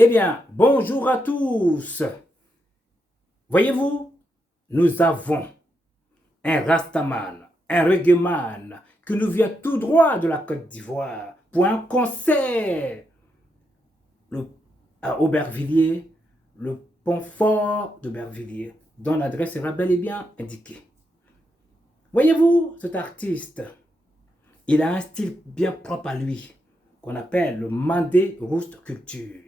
Eh bien, bonjour à tous. Voyez-vous, nous avons un Rastaman, un reggaeman qui nous vient tout droit de la Côte d'Ivoire pour un concert à Aubervilliers, le pont fort d'Aubervilliers, dont l'adresse sera bel et bien indiquée. Voyez-vous, cet artiste, il a un style bien propre à lui, qu'on appelle le Mandé Roost Culture.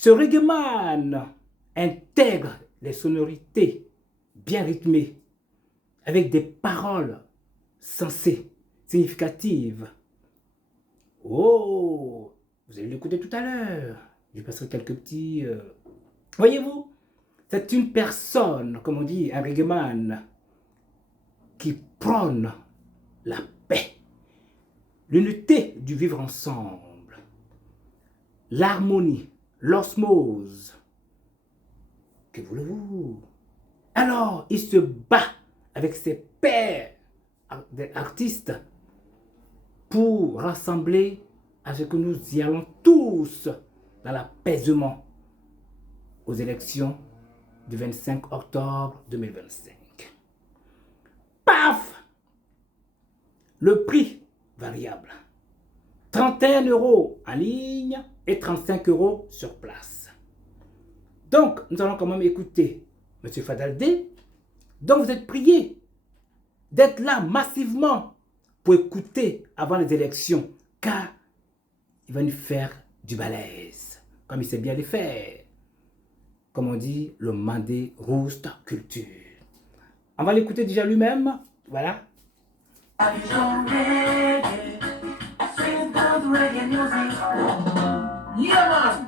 Ce reggaeman intègre les sonorités bien rythmées, avec des paroles sensées, significatives. Oh, vous allez l'écouter tout à l'heure. Je passerai quelques petits... Voyez-vous, c'est une personne, comme on dit, un reggaeman, qui prône la paix, l'unité du vivre ensemble, l'harmonie, l'osmose. Que voulez-vous? Alors, il se bat avec ses pairs artistes pour rassembler à ce que nous y allons tous dans l'apaisement aux élections du 25 octobre 2025. Paf! Le prix variable. 31 € en ligne et 35 € sur place. Donc, nous allons quand même écouter M. Fadaldé. Donc, vous êtes priés d'être là massivement pour écouter avant les élections, car il va nous faire du balèze, comme il sait bien les faire. Comme on dit, le Mandé Roost Culture. On va l'écouter déjà lui-même. Voilà. Yeah, man!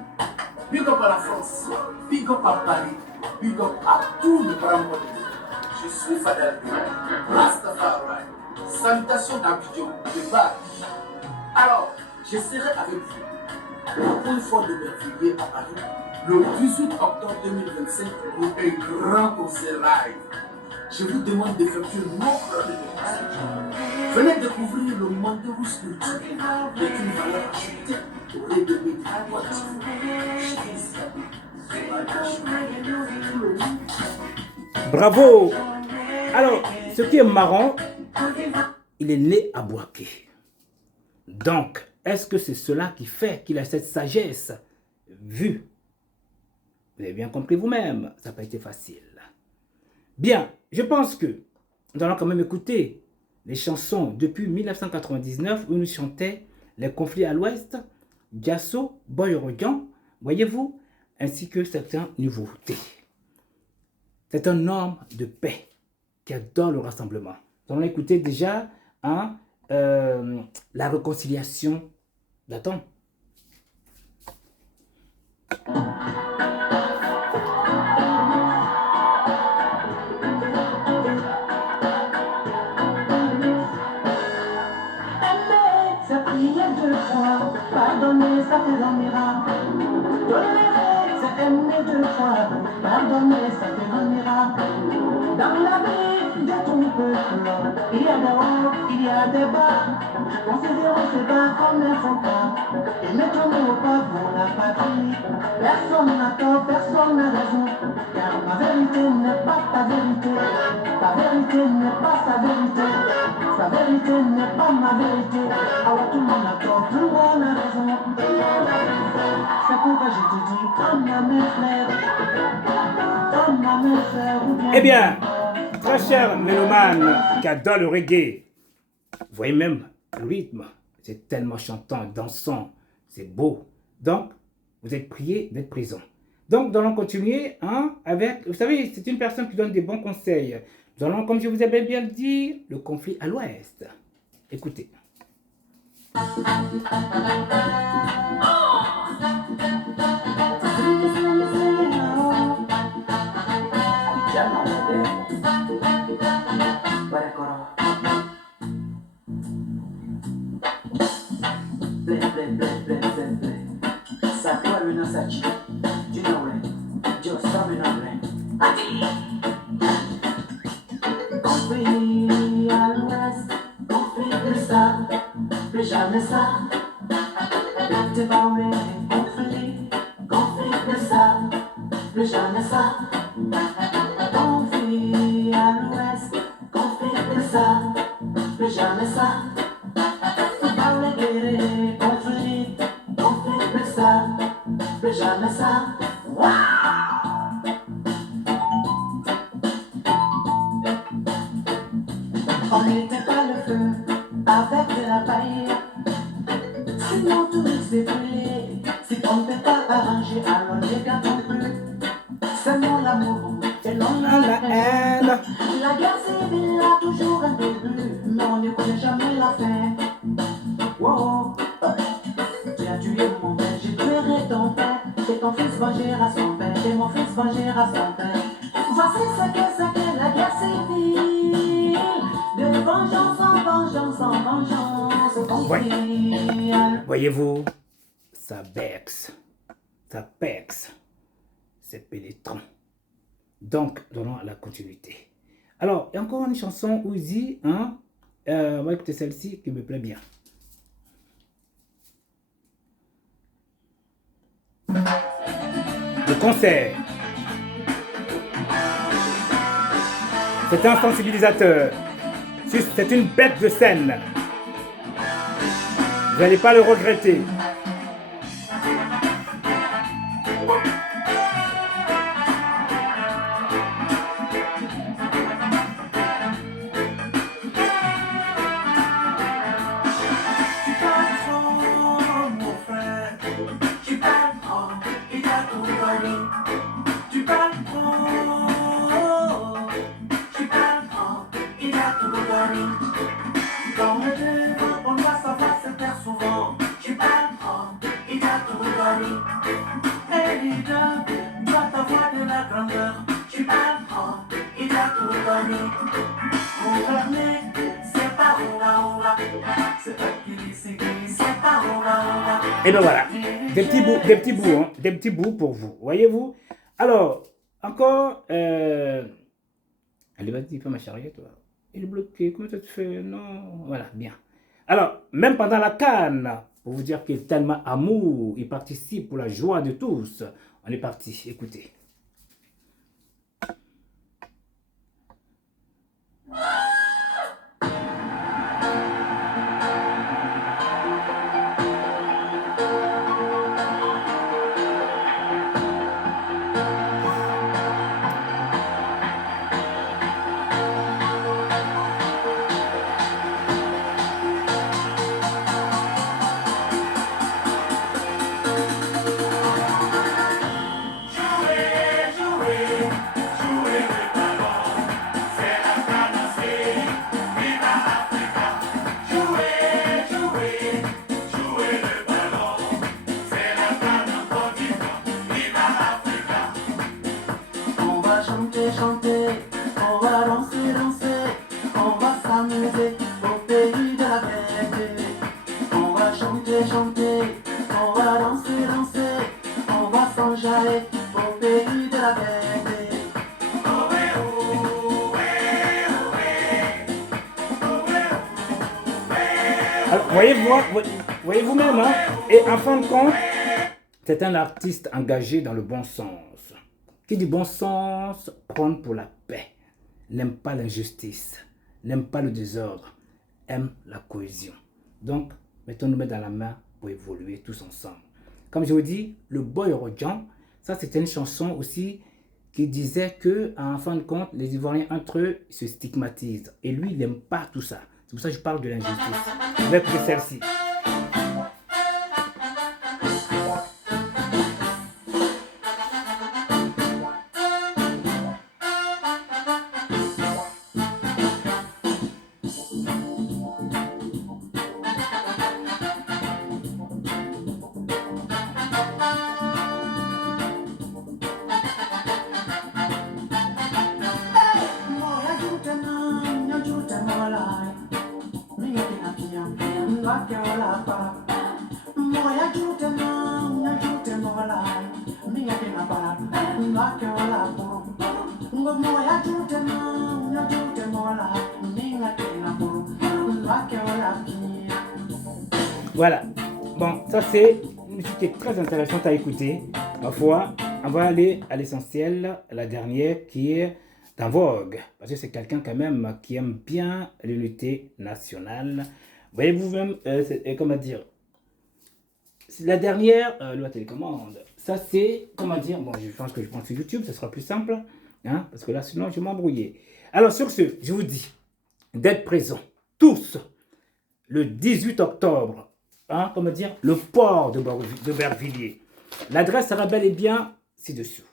Big up à la France, big up à Paris, big up à tout le grand monde. Je suis Fadel, Rastafari. Salutations d'Abidjan, de Bâle. Alors, je serai avec vous au point fort de Merveilleux à Paris le 18 octobre 2025 pour un grand concert live. Je vous demande d'effectuer nombre de dépenses. Venez découvrir le Mandérous Culture, qui est une valeur ajoutée au rayonnement Bravo! Alors, ce qui est marrant, il est né à Bouaké. Donc, est-ce que c'est cela qui fait qu'il a cette sagesse? Vu, vous avez bien compris vous-même, ça n'a pas été facile. Bien, je pense que nous allons quand même écouter les chansons depuis 1999 où nous chantait les conflits à l'ouest, Diasso, Boy Rodian, voyez-vous, ainsi que certaines nouveautés. C'est un homme de paix qui adore le rassemblement. Nous allons écouter déjà la réconciliation d'Adam. Pardonner, ça te dormira. Tolérer, c'est aimer deux fois. Pardonner, ça te dormira. Dans la vie de ton peuple, il y a des hauts, il y a des bas. Considérons ces bas comme un faux pas. Et mettons-nous au pas pour la patrie. Personne n'a tort, personne n'a raison. Car ma vérité n'est pas ta vérité. Ta vérité n'est pas sa vérité. Sa vérité n'est pas ma vérité. Alors tout le monde a tort, tout le monde a raison. C'est pourquoi je te dis, comme à mes frères. Comme à mes frères. Eh bien, très cher mélomane qui adore le reggae, vous voyez même le rythme, c'est tellement chantant, dansant, c'est beau. Donc, vous êtes priés d'être présents. Donc, nous allons continuer avec, vous savez, c'est une personne qui donne des bons conseils. Nous allons, comme je vous avais bien dit, le conflit à l'ouest. Écoutez. Conflit à l'ouest, conflit de ça, plus jamais ça. T'es pas conflit plus jamais ça. Conflit à l'ouest, conflit de ça, plus jamais ça. Parler guerre, conflit, conflit plus ça, plus jamais ça. On n'était pas le feu avec de la paille. Sinon tout s'est brûlé. Si on ne peut pas arranger, alors les gars non plus. C'est non l'amour et non la haine. La guerre civile a toujours un début, mais on ne connaît jamais la fin. Wow. Tu as tué mon père, j'ai tué ton père. Et ton fils vengera son père, et mon fils vengera son père. Voici ce que c'est que la guerre civile. De vengeance en vengeance en vengeance. Conflit. Voyez-vous, ça vexe, ça pexe, c'est pénétrant. Donc, donnons à la continuité. Alors, il y a encore une chanson où il dit, hein, on va écouter celle-ci qui me plaît bien. Le concert. C'est un sensibilisateur. C'est une bête de scène. Vous n'allez pas le regretter. Dans le devant, on doit savoir se faire souvent. Tu parles trop, il y a tout donné. Et leader, doit avoir de la grandeur. Tu parles trop, il y a tout donné. Gouverner, c'est pas oula oula. C'est pas c'est pas oula oula. Et donc voilà, des petits bouts pour vous, voyez-vous. Alors, encore, allez vas-y, fais ma charrière, toi. Il est bloqué, comment ça te fait? Non, voilà, bien. Alors, même pendant la canne, pour vous dire qu'il est tellement amour, il participe pour la joie de tous. On est parti, écoutez. Chanter, on va danser, danser, on va s'amuser au pays de la fête. On va chanter, chanter, on va danser, danser, on va s'enjailler au pays de la fête. Alors, voyez-vous même, hein, et en fin de compte, c'est un artiste engagé dans le bon sens. Qui dit bon sens, prendre pour la paix, n'aime pas l'injustice, n'aime pas le désordre, aime la cohésion. Donc, mettons-nous dans la main pour évoluer tous ensemble. Comme je vous dis, le Boy Orodjan, ça c'était une chanson aussi qui disait que, en fin de compte, les Ivoiriens entre eux se stigmatisent. Et lui, il n'aime pas tout ça. C'est pour ça que je parle de l'injustice. Je vais écouter celle-ci. Voilà. Bon, ça c'est une musique qui est très intéressante à écouter. Ma foi, On va aller à l'essentiel, la dernière qui est en vogue. Parce que c'est quelqu'un quand même qui aime bien l'unité nationale. Voyez-vous même, comment dire, la dernière, loi télécommande. Ça c'est, comment dire, bon je pense que je prends sur YouTube, ce sera plus simple. Hein, parce que là sinon je vais m'embrouiller. Alors sur ce, je vous dis d'être présents, tous, le 18 octobre, hein, comment dire, le port d'Aubervilliers. L'adresse sera bel et bien ci-dessous,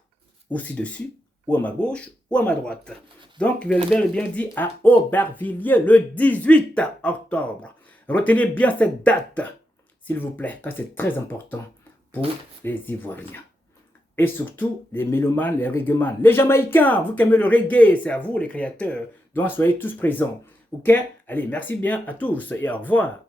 ou ci-dessus, ou à ma gauche, ou à ma droite. Donc, il est bel et bien dit à Aubervilliers le 18 octobre. Retenez bien cette date, s'il vous plaît, car c'est très important pour les Ivoiriens. Et surtout, les mélomanes, les reggaemanes, les Jamaïcains, vous qui aimez le reggae, c'est à vous les créateurs. Donc, soyez tous présents. Ok? Allez, merci bien à tous et au revoir.